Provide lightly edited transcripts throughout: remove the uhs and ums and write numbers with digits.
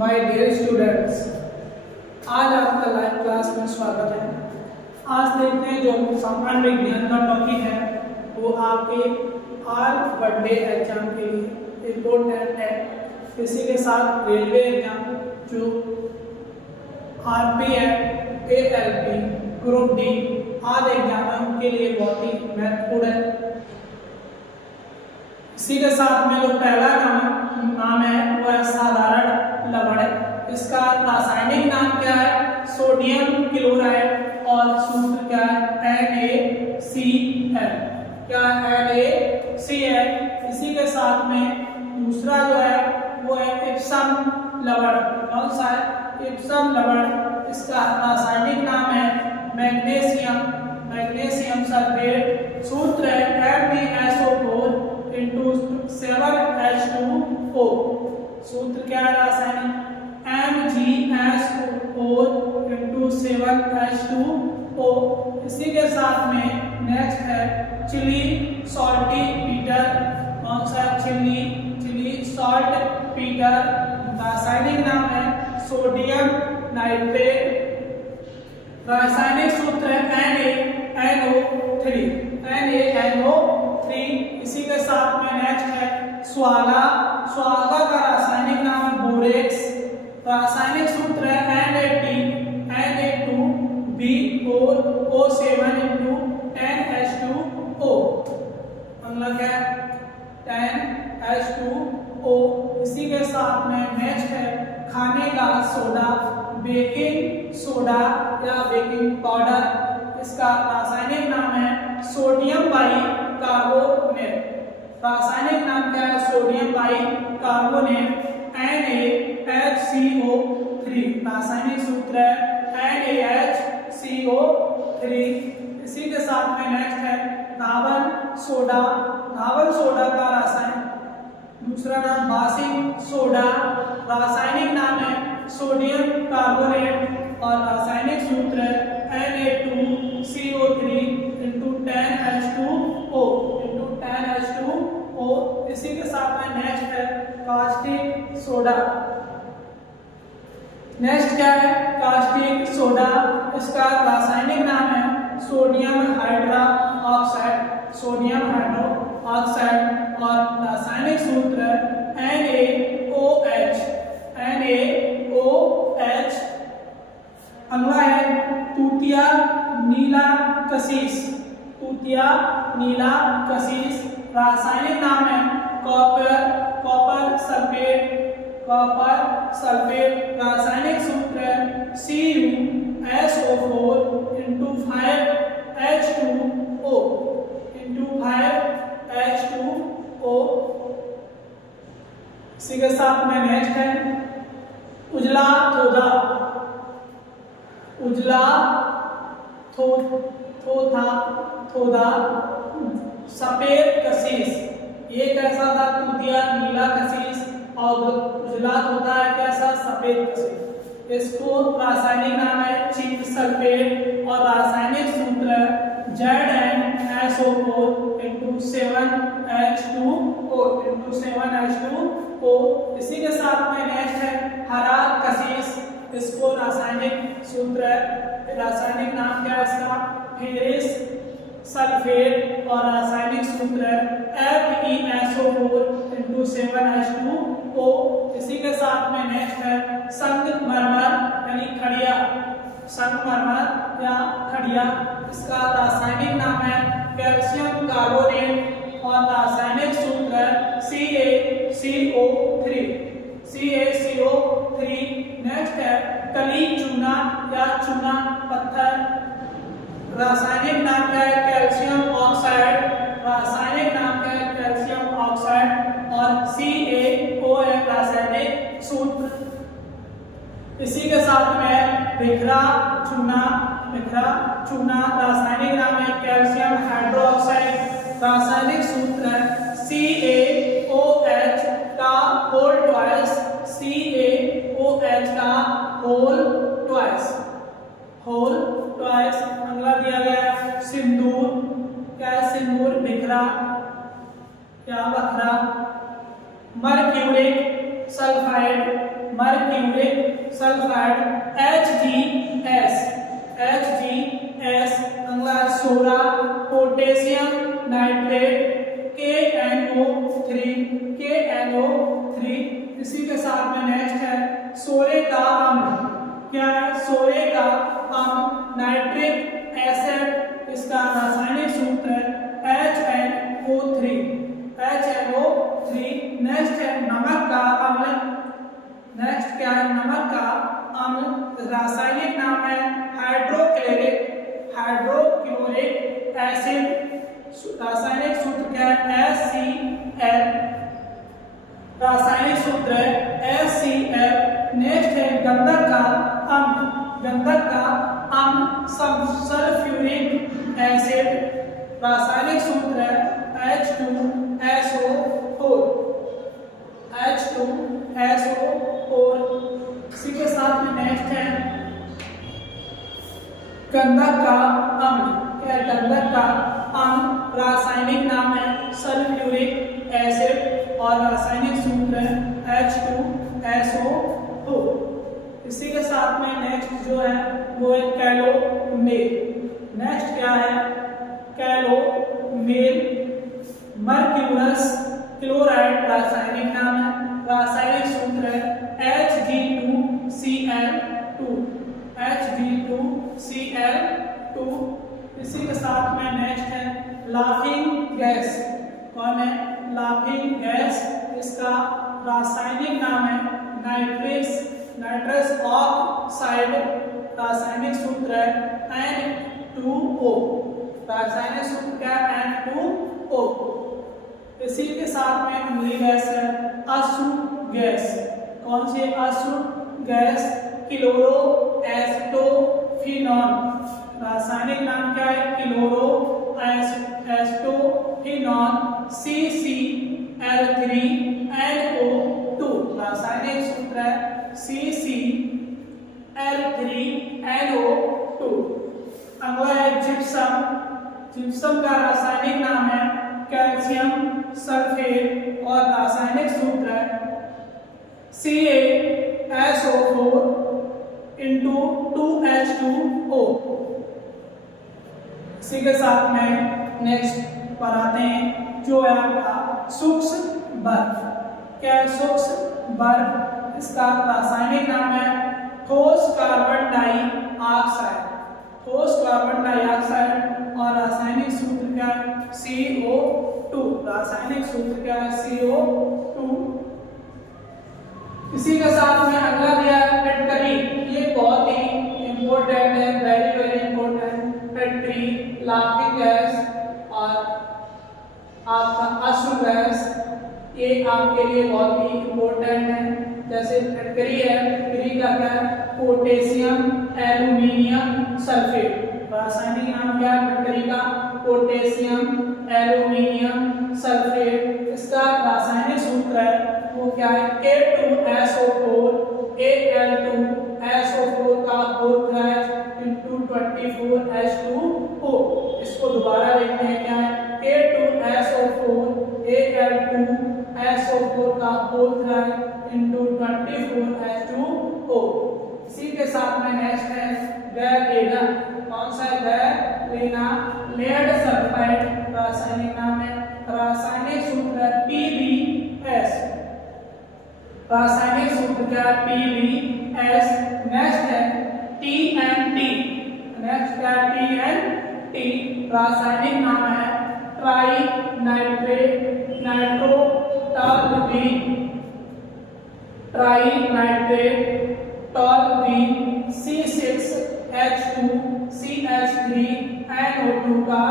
My dear students, आज आपका live class में स्वागत है। आज देखते हैं जो सामान्य विज्ञान का टॉपिक है वो आपके आर बर्थडे एग्जाम के लिए इम्पोर्टेंट है। इसी के साथ रेलवे एग्जाम जो आरपीएफ, एएलपी, ग्रुप डी आदि एग्जाम है उनके लिए बहुत ही महत्वपूर्ण है। इसी के साथ में जो पहला नाम है वो है साधारण लवण। इसका रासायनिक नाम क्या है? सोडियम क्लोराइड और सूत्र क्या है? NaCl। क्या है? NaCl। इसी के साथ में दूसरा जो है वो है इप्सम लवण। कौन सा है? इप्सम लवण। इसका रासायनिक नाम है मैग्नीशियम सल्फेट। सूत्र है MnSO4 into 7H2O। सूत्र क्या है रासायनिक? MgSO4 into 7H2O। इसी के साथ में नेक्स्ट है चिली सॉल्टी पीटर। कौन सा? Chile saltpetre. रासायनिक नाम है सोडियम नाइट्रेट। रासायनिक सूत्र है NaNO3। इसी के साथ में नेक्स्ट है स्वागा का रासायनिक नाम है बोरेक्स। रासायनिक सूत्र है Na2B4O7 into 10H2O। मतलब क्या? 10H2O। इसी के साथ में नेक्स्ट है खाने का सोडा, बेकिंग सोडा या बेकिंग पाउडर। इसका रासायनिक नाम है सोडियम बाइकार्बोनेट। रासायनिक नाम क्या है? Sodium bicarbonate NaHCO3। रासायनिक सूत्र है NaHCO3। इसी के साथ में नेक्स्ट है धावन सोडा का रासायनिक दूसरा नाम बासिक सोडा। रासायनिक नाम है सोडियम कार्बोनेट और रासायनिक सूत्र है Na2CO3 into 10H2O। इसी के साथ में नेक्स्ट है कास्टिक सोडा। नेक्स्ट क्या है? Caustic soda. इसका रासायनिक नाम है सोडियम हाइड्रोक्साइड और रासायनिक सूत्र NaOH। अगला है तूतिया नीला कशीस। रासायनिक नाम है कॉपर सल्फेट। रासायनिक सूत्र है CuSO4 into 5H2O। इसी के साथ में नेक्स्ट है उजला थोदा सफेद कशीस। ये कैसा था? तूतिया नीला कशीस और उजला होता है कैसा? सफेद कशीस। इसको रासायनिक नाम है जिंक सल्फेट और रासायनिक सूत्र ZnSO4 into 7H2O। इसी के साथ में नेक्स्ट है हरा कशीस। इसको रासायनिक सूत्र रासायनिक नाम क्या है इसका? फेरिस सल्फेट और रासायनिक सूत्र FeSO4 into 7H2O। इसी के साथ में नेक्स्ट है संगमरमर यानी खड़िया। इसका रासायनिक नाम है कैल्शियम कार्बोनेट और रासायनिक सूत्र CaCO3। नेक्स्ट है कली चूना या चूना पत्थर। रासायनिक नाम क्या है? Calcium oxide. रासायनिक नाम क्या है? कैल्शियम ऑक्साइड और CaOH रासायनिक सूत्र। इसी के साथ में बिखरा चूना। रासायनिक नाम है कैल्शियम हाइड्रोक्साइड। रासायनिक सूत्र है CaOH का होल ट्वाइस। अगला दिया गया है सिंदूर। क्या है? सिंदूर बिखरा या बखरा। Mercuric sulphide mercuric sulphide HgS, अगला सोडा पोटेशियम नाइट्रेट KNO3, इसी के साथ में नेक्स्ट है सोरे का अम्ल। क्या है? सोरे का अम्ल नाइट्रिक एसिड, इसका रासायनिक सूत्र है HNO3। नेक्स्ट है नमक का अम्ल। नेक्स्ट क्या है? नमक का अम्ल, रासायनिक नाम है हाइड्रोक्लोरिक एसिड, रासायनिक सूत्र क्या है? HCl, रासायनिक सूत्र है HCl। नेक्स्ट है गंधक का अम्ल सल्फ्यूरिक एसिड, रासायनिक सूत्र है H2SO4। इसी के साथ में नेक्स्ट है गंधक का अम्ल। क्या है? गंधक का अम्ल, रासायनिक नाम है सल्फ्यूरिक एसिड और रासायनिक सूत्र है H2SO4। इसी के साथ में नेक्स्ट जो है वो है कैलोमेल। नेक्स्ट क्या है? कैलोमेल मर्क्यूरस क्लोराइड, रासायनिक नाम है, रासायनिक सूत्र है Hg2Cl2। इसी के साथ में नेक्स्ट है लाफिंग गैस। कौन है? लाफिंग गैस, इसका रासायनिक नाम है नाइट्रस ऑक्साइड, रासायनिक सूत्र है N2O, रासायनिक सूत्र क्या है? N2O। इसी के साथ में अगली गैस है अशुद्ध गैस। कौन सी? अशुद्ध गैस क्लोरो एस्टोफिनॉन, रासायनिक नाम क्या है? क्लोरो एस्टोफिनॉन CCl3NO2, रासायनिक सूत्र है CCl3NO2। अगला है जिप्सम का रासायनिक नाम है कैल्शियम सल्फेट और रासायनिक सूत्र है CaSO4 2H2O। इसी के साथ में नेक्स्ट पर आते हैं जो है आपका सूक्ष्म बर्फ। क्या है? सूक्ष्म बर्फ, इसका रासायनिक नाम है ठोस कार्बन डाइऑक्साइड और रासायनिक सूत्र क्या है? CO2, रासायनिक सूत्र क्या है? CO2। इसी के साथ में अगला दिया है फैक्ट्री। ये बहुत ही इंपॉर्टेंट है, very important. Factory, laughing gas और आपका अशुद्ध गैस, ये आपके लिए बहुत ही इंपॉर्टेंट है। जैसे फैक्ट्री है, फैक्ट्री का क्या है? पोटेशियम एल्यूमिनियम सल्फेट, रासायनिक नाम क्या है फैक्ट्री का? Potassium aluminium sulphate. इसका रासायनिक सूत्र है वो क्या है? K2SO4 Al2SO4 का होल into 24H2O। इसको दोबारा देखते हैं क्या है? K2SO4 Al2SO4 का होल into 24H2O। इसी के साथ में नेक्स्ट है गैलेना। कौन सा है? गैलेना, लेड सल्फाइड, रासायनिक नाम है, रासायनिक सूत्र है PbS, रासायनिक सूत्र क्या है? PbS। नेक्स्ट है TNT। नेक्स्ट क्या है? TNT, रासायनिक नाम है ट्राई नाइट्रोटॉलुईन C6H2CH3NO2 का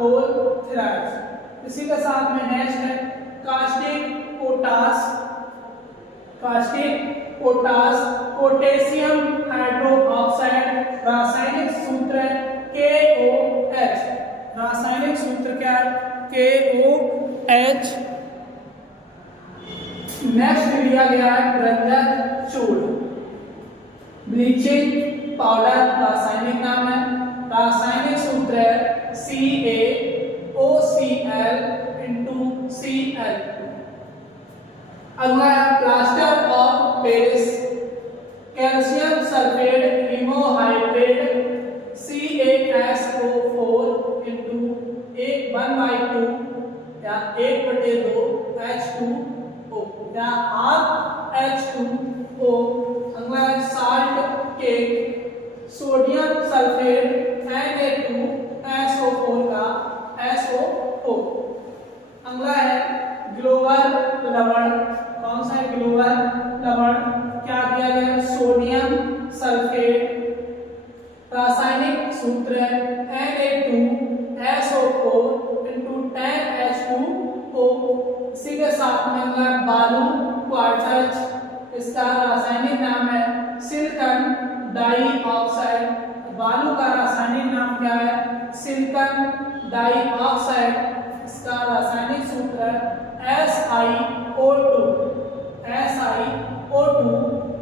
होल थ्राइड। इसी के साथ में नेक्स्ट है कास्टिक पोटास पोटेशियम हाइड्रोक्साइड, रासायनिक सूत्र KOH, रासायनिक सूत्र क्या है? KOH। नेक्स्ट दिया गया है रंजक चूर्ण, ब्लीचिंग पाउडर, रासायनिक नाम है, रासायनिक सूत्र है CaOCl into Cl। अगला है प्लास्टर ऑफ पेरिस। 1/2 या 1/2 H2O या हाफ H2O। अगला है salt cake, sodium sulphate Na2SO4 का SO4। अगला है ग्लोबल लवण, कौन सा है ग्लोबल लवण, क्या दिया गया है सोडियम सल्फेट, रासायनिक सूत्र है Na2SO4 into 10H2O। इसी के साथ में अगला बालू क्वार्ट्ज, इसका रासायनिक नाम है सिलिकॉन डाइऑक्साइड। बालू का रासायनिक नाम क्या है सिलिकॉन डाइऑक्साइड, इसका रासायनिक सूत्र है SiO2।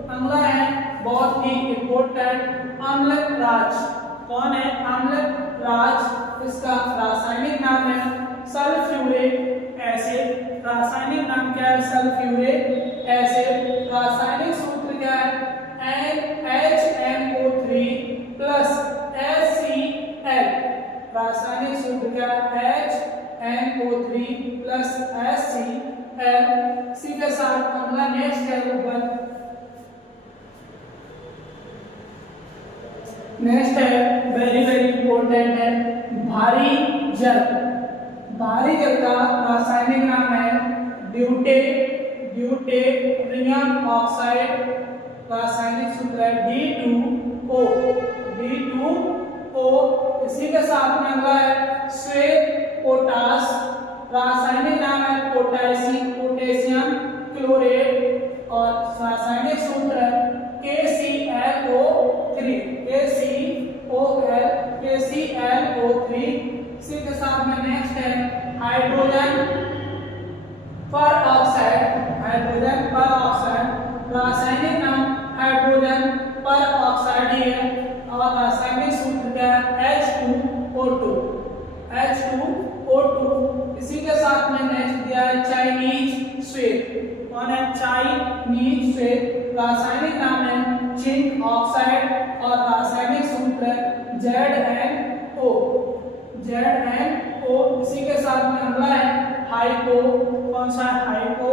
अगला है बहुत ही इंपॉर्टेंट अम्लराज, कौन है अम्लराज, इसका रासायनिक नाम है सल्फ्यूरिक एसिड। रासायनिक नाम क्या है सल्फ्यूरिक एसिड। रासायनिक सूत्र क्या है NHNO3 प्लस HCl। रासायनिक सूत्र क्या है HNO3 प्लस HCl। इसी के साथ अगला नेक्स्ट है ऊपर, नेक्स्ट है वेरी वेरी इंपॉर्टेंट है भारी जल। भारी जल का रासायनिक नाम है ड्यूटेरियम ऑक्साइड। रासायनिक सूत्र है D2O। इसी के साथ में अगला है श्वेत पोटास। रासायनिक नाम है पोटेशियम क्लोरेट और रासायनिक सूत्र है KClO3। इसी के साथ में नेक्स्ट है हाइड्रोजन पर ऑक्साइड। रासायनिक नाम हाइड्रोजन पर ऑक्साइड ही है और रासायनिक सूत्र क्या है H2O2। इसी के साथ में नेक्स्ट दिया है चाइनीज श्वेत, कौन है चाइनीज श्वेत। रासायनिक नाम है जिंक ऑक्साइड और रासायनिक सूत्र है ZnO। इसी के साथ में अगला है हाइपो, कौन सा है हाइपो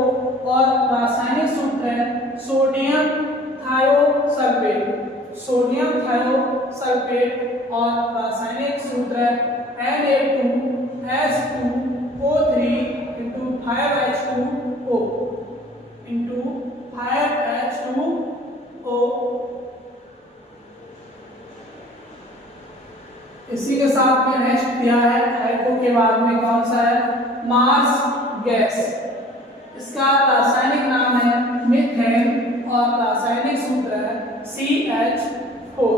और रासायनिक सूत्र है सोडियम थायोसल्फेट और रासायनिक सूत्र है Na2S2O3 into 5H2O। इसी के साथ में नेक्स्ट दिया है हाइपो के बाद में कौन सा है मार्स गैस। इसका रासायनिक नाम है मीथेन और रासायनिक सूत्र है CH4।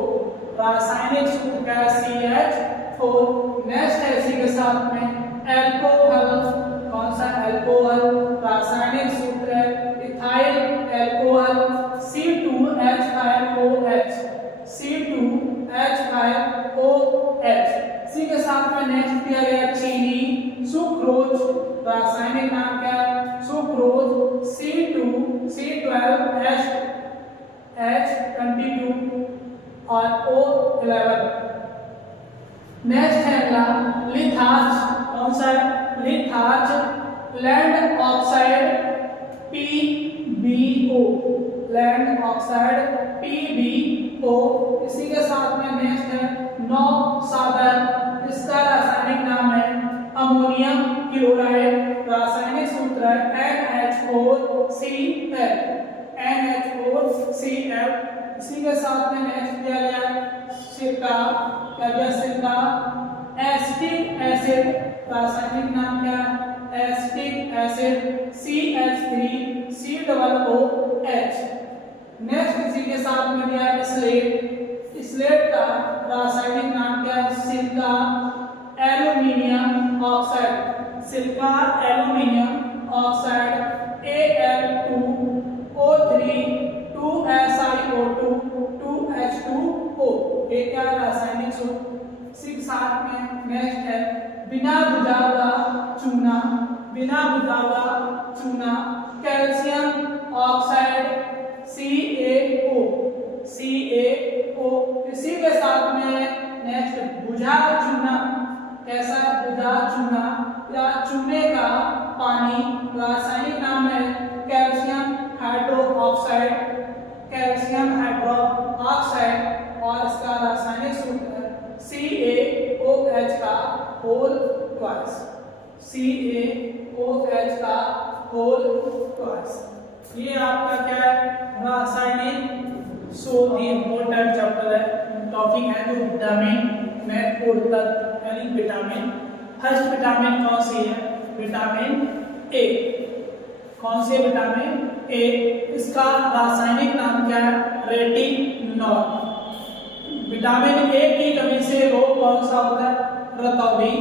रासायनिक सूत्र क्या है CH4। नेक्स्ट है इसी के साथ में एल्कोहल, कौन सा एल्कोहल। रासायनिक सूत्र है इथाइल एल्कोहल C2H5OH। इसी के साथ में नेक्स्ट दिया गया चीनी सुक्रोज। रासायनिक नाम क्या है सुक्रोज C12H22 और O11। नेक्स्ट है अगला लिथार्ज, कौन सा है litharge land oxide PbO। Land oxide PbO। इसी के साथ में नेक्स्ट है नौ साधन। इसका रासायनिक नाम है अमोनियम क्लोराइड। रासायनिक सूत्र है NH4Cl। इसी के साथ में नेक्स्ट दिया गया सिरका, क्या दिया सिरका एसिटिक एसिड। रासायनिक नाम क्या है एसिटिक एसिड CH3COOH। नेक्स्ट इसी के साथ में दिया है स्लेट। स्लेट का रासायनिक नाम क्या है silica aluminium oxide. Silica aluminium oxide Al2O3 2SiO2 2H2O। ये क्या रासायनिक सूत्र। इसी के साथ में नेक्स्ट है बिना बुझा हुआ चूना कैल्शियम ऑक्साइड CaO। इसी के साथ में नेक्स्ट बुझा चूना, कैसा बुझा चूना कैल्शियम हाइड्रोक्साइड और इसका रासायनिक सूत्र CaOH का होल ट्वाइस, CaOH का होल ट्वाइस। ये आपका क्या है, रासायनिक। सो दी इम्पोर्टेंट चैप्टर है, टॉपिक है जो विटामिन में तत्व यानी विटामिन। फर्स्ट विटामिन कौन सी है, विटामिन ए। कौन सी विटामिन ए, इसका रासायनिक नाम क्या है, रेटिनॉल। विटामिन ए की कमी से रोग कौन सा होता है, रतौंधी।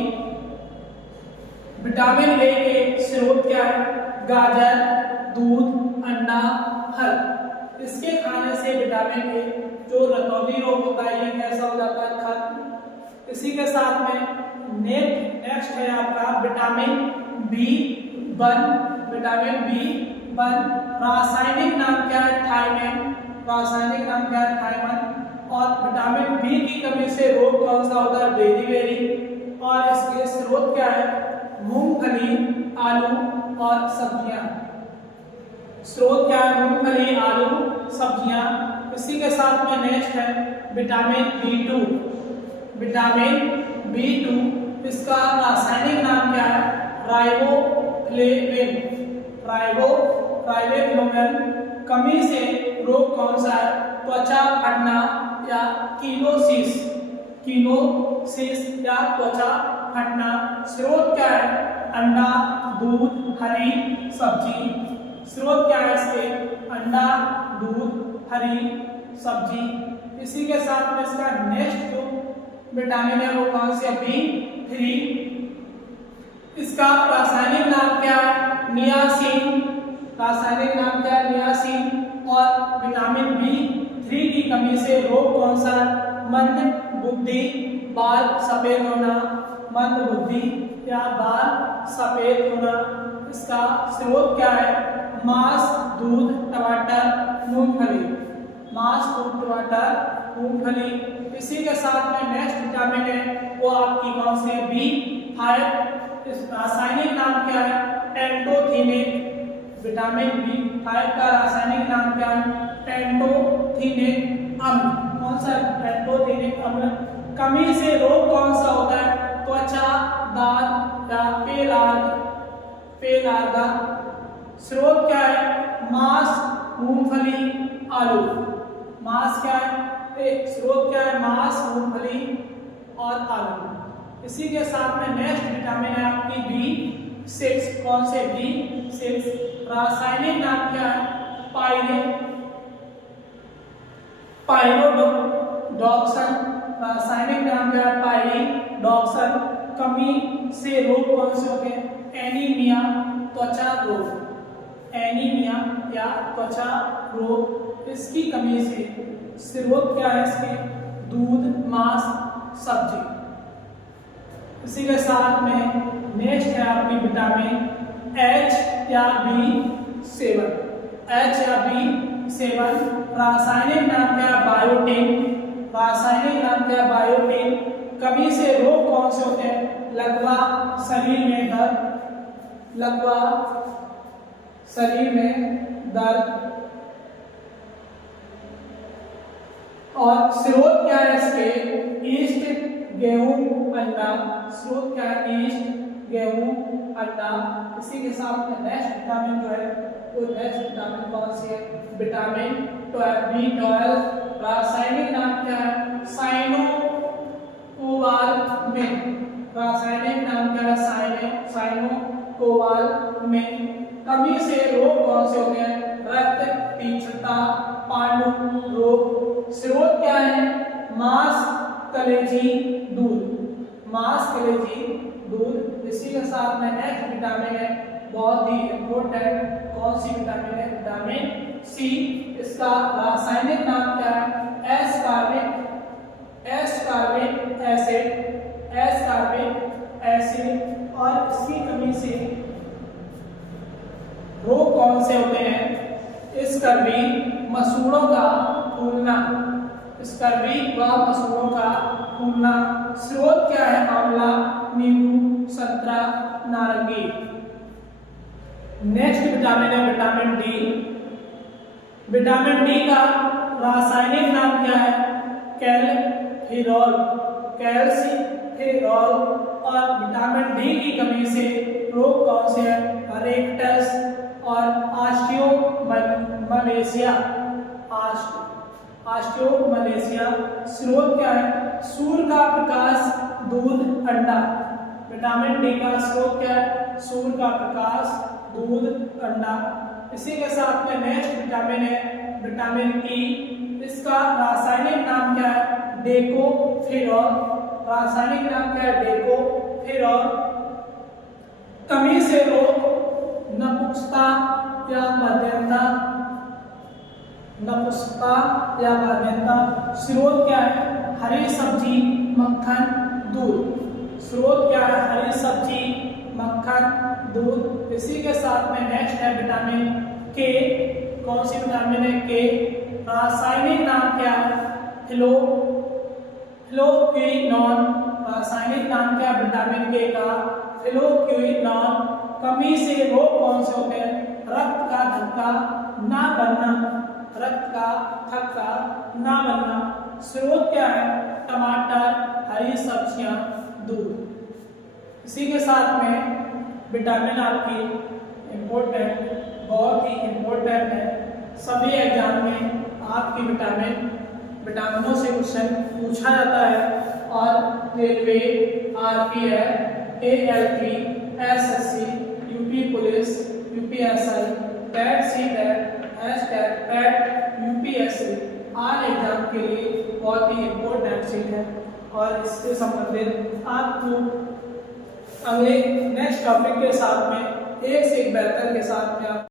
विटामिन ए के स्रोत क्या है, गाजर, दूध, अंडा, फल। इसके खाने से विटामिन ए जो रतौंधी रोग होता है ये कैसा हो जाता है, खत्म। इसी के साथ में नेक्स्ट है आपका विटामिन B1। विटामिन B1 रासायनिक नाम क्या है, थायमिन। रासायनिक नाम क्या है, थायमिन। और विटामिन बी की कमी से रोग कौन सा होता है, बेरीबेरी। और इसके स्रोत क्या है, मूंगफली, आलू और सब्जियां। स्रोत क्या है, मूंगफली, आलू, सब्जियां। इसी के साथ में नेक्स्ट है विटामिन B2। विटामिन B2 इसका रासायनिक नाम क्या है, राइबोफ्लेविन। राइबोफ्लेविन कमी से रोग कौन सा है, त्वचा फटना या कीलोसिस। कीलोसिस या त्वचा फटना। स्रोत क्या है, अंडा, दूध, हरी सब्जी। स्रोत क्या है इसके, अंडा, दूध, हरी सब्जी। इसी के साथ में इसका नेक्स्ट जो विटामिन है वो कौन सी है, B3। इसका रासायनिक नाम क्या है, नियासिन। रासायनिक नाम क्या है, नियासिन। और विटामिन B3 की कमी से रोग कौन सा है, मंद बुद्धि, बाल सफेद होना। मंद बुद्धि या बाल सफेद होना। इसका स्रोत क्या है, मांस, दूध, टमाटर, मूंगफली। मांस, दूध, टमाटर, मूंगफली। इसी के साथ में नेक्स्ट विटामिन है वो आपकी कौन सी है, B5। इस रासायनिक नाम क्या है, पेंटोथेनिक। विटामिन B5 का रासायनिक नाम क्या है, पेंटोथेनिक अम्ल। कौन सा, पेंटोथेनिक अम्ल। कमी से रोग कौन सा होता है, त्वचा, दांत या पेलार्गा। स्रोत क्या है, मांस, मूंगफली, आलू। मांस क्या है, स्रोत क्या है, मांस, मूंगफली और आलू। इसी के साथ में नेक्स्ट विटामिन है आपकी B6। कौन से, B6। रासायनिक नाम क्या है, पाइरोडॉक्सन। रासायनिक नाम क्या है, पाइरोडॉक्सन। कमी से रोग कौन से होते हैं, एनीमिया, त्वचा रोग। एनीमिया या त्वचा रोग, इसकी कमी से स्रोत क्या है इसके, दूध, मांस, सब्जी। इसी के साथ में नेक्स्ट है आपकी विटामिन H या B7। H या B7 रासायनिक नाम क्या है, बायोटिन। रासायनिक नाम क्या है, बायोटिन। कमी से रोग कौन से होते हैं, लकवा, शरीर में दर्द। लकवा, शरीर में दर्द। और स्रोत क्या है इसके, ईस्ट, गेहूं, अंडा। स्रोत क्या है, ईस्ट, गेहूं, अंडा। इसी के साथ में नेक्स्ट विटामिन जो है वो नेक्स्ट विटामिन कौन सी है, विटामिन B12। रासायनिक नाम क्या है, साइनोकोबालमिन। रासायनिक नाम क्या है, साइनोकोबालमिन। कमी से रोग कौन से होते हैं, रक्तपीतता, पांडु रोग। स्रोत क्या है, मांस, कलेजी, दूध। मांस, कलेजी, दूध। इसी के साथ में नेक्स्ट विटामिन है बहुत ही इंपॉर्टेंट, कौन सी विटामिन है, विटामिन C। इसका रासायनिक नाम क्या है, एस्कॉर्बिक एसिड। और इसकी कमी से रोग कौन से होते हैं, स्कर्वी, मसूड़ों का फूलना। स्कर्वी व मसूड़ों का फूलना। स्रोत क्या है, आंवला, नींबू, संतरा, नारंगी। नेक्स्ट विटामिन है विटामिन D। विटामिन D का रासायनिक नाम क्या है? कैल्फिरॉल, कैल्सिफेरॉल। और विटामिन डी की कमी से रोग कौन से हैं? रेक्टस और ऑस्टियोमलेशिया, ऑस्टियोमलेशिया। स्रोत क्या है? सूर्य का प्रकाश, दूध, अंडा। विटामिन डी का स्रोत क्या है? सूर्य का प्रकाश, दूध, अंडा। इसी के साथ में नेक्स्ट विटामिन है विटामिन ई। इसका रासायनिक नाम क्या है? डेकोफेरॉल, रासायनिक नाम क्या है? डेकोफेरॉल। कमी से रोग, नपुंसकता या बधिरता, नपुंसकता या बधिरता। स्रोत क्या है? हरी सब्जी, मक्खन, दूध। स्रोत क्या है? हरी सब्जी, मक्खन, दूध। इसी के साथ में नेक्स्ट है विटामिन के। कौन सी विटामिन है? के। रासायनिक नाम क्या है? फ्लोक्विनोन, रासायनिक नाम क्या है विटामिन के का? फ्लोक्विनोन। कमी से रोग कौन से होते हैं? रक्त का थक्का ना बनना, रक्त का थक्का ना बनना। स्रोत क्या है? टमाटर, हरी सब्जियां, दूध। इसी के साथ में विटामिन आपकी इम्पोर्टेंट, बहुत ही इम्पोर्टेंट है। सभी एग्जाम में आपकी विटामिनों से क्वेश्चन पूछा जाता है। और railway, RPF, ALP, SSC, UP police, UPSI, TET, CTET, hashtag TET, UPSC आर एग्जाम के लिए बहुत ही इम्पोर्टेंट सीट है। और इससे संबंधित आपको अगले नेक्स्ट टॉपिक के साथ में एक से एक बेहतर के साथ में